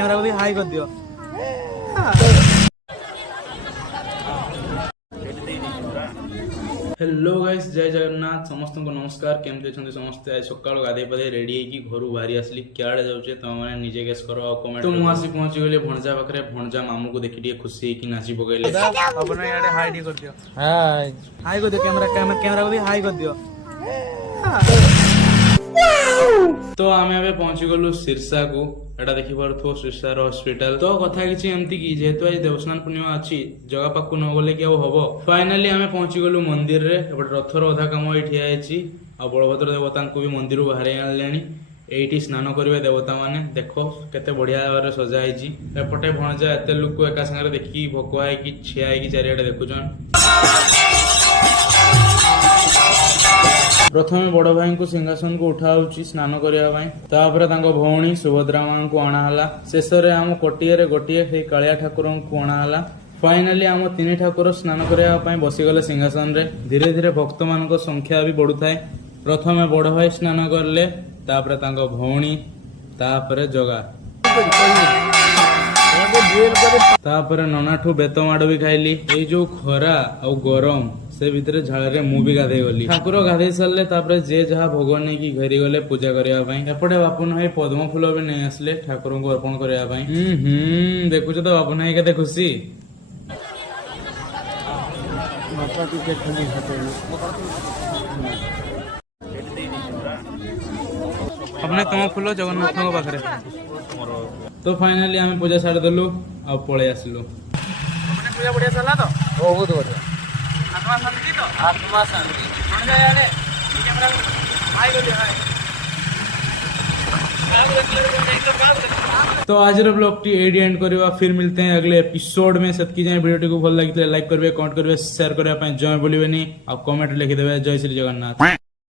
Camera को भी high कर दियो। हेलो गाइस, जय जगन्नाथ समस्त को नमस्कार। केमती अच्छा समस्ते? आज सकाल गाधे पाधे रेडी है घर बाहरी आसली क्या जाऊे तुम निजे गेस कर कमेंट। तो मुझे पहुंची गली भणजा पाखे। भणजा मामू को देखी खुशी होगी नाची पकड़े। हाई कर दियो, हाई कर दियो कैमरा को भी हाई कर दियो। तो आम ए पहुंची गलु शीर्षा को। एटा देखि पारथो शीर्षार हॉस्पिटल। तो कथा किछि एमती कि जेहेतु आज देवस्नान पूर्णिमा अछि, जगह पाखु न गले कि हबो। फाइनली आमे पहुंची गलु मंदिर रे। एबट रथर अधा काम एठी आइछि आ बलभद्र देवता को भी मंदिर बाहर आनलेनी। एठी स्नान करिवे देवता माने। देखो केते बढ़िया भाबरे सजा आइछि। एपटे भणजा एते लोक एका संगे देखि भोकवा है कि छिया है कि चारियाडे देखुछन। प्रथमे बड़ भाई को सिंहासन को उठाउछि स्नान करने। तापर भौणी सुभद्रा मां को अणाला। शेष में आम कोटिए गोटे कालिया ठाकुर को अणाला। फाइनाली आम तीन ठाकुर स्नान करने बसीगले सिंहासन रे। धीरे धीरे भक्त मान संख्या भी बढ़ुए। प्रथमे बड़ भाई स्नान करले, तापर भौणी, तापर जगा, तापर ननाठू बेतमाड़ भी खाइली। ये जो खरा और गरम से भितर झाड़ मु भी गाधे गली। ठाकुर गाधे सारे तापर जे जहाँ भोग नहीं कि घरी गले पूजा करने। एपटे बापुन भाई पद्म फूल भी नहीं आसले ठाकुर को अर्पण करने। देखुच तो बापुन भाई केते खुशी। अपने तुम फूल जगन्नाथ पाखे। तो फाइनली आम पूजा सारी देलु आ पलि आसलु। पूजा बढ़िया चला तो बहुत बढ़िया। आत्मा शांति तो आत्मा शांति। तो आज ब्लॉग टी एडी एंड करवा। फिर मिलते हैं अगले एपिसोड में। सतकी जाए वीडियो को भल लगी लाइक करेंगे, कमेंट करेंगे, शेयर करने जय बोलिए और कमेंट लिखिदेवे जय श्री जगन्नाथ।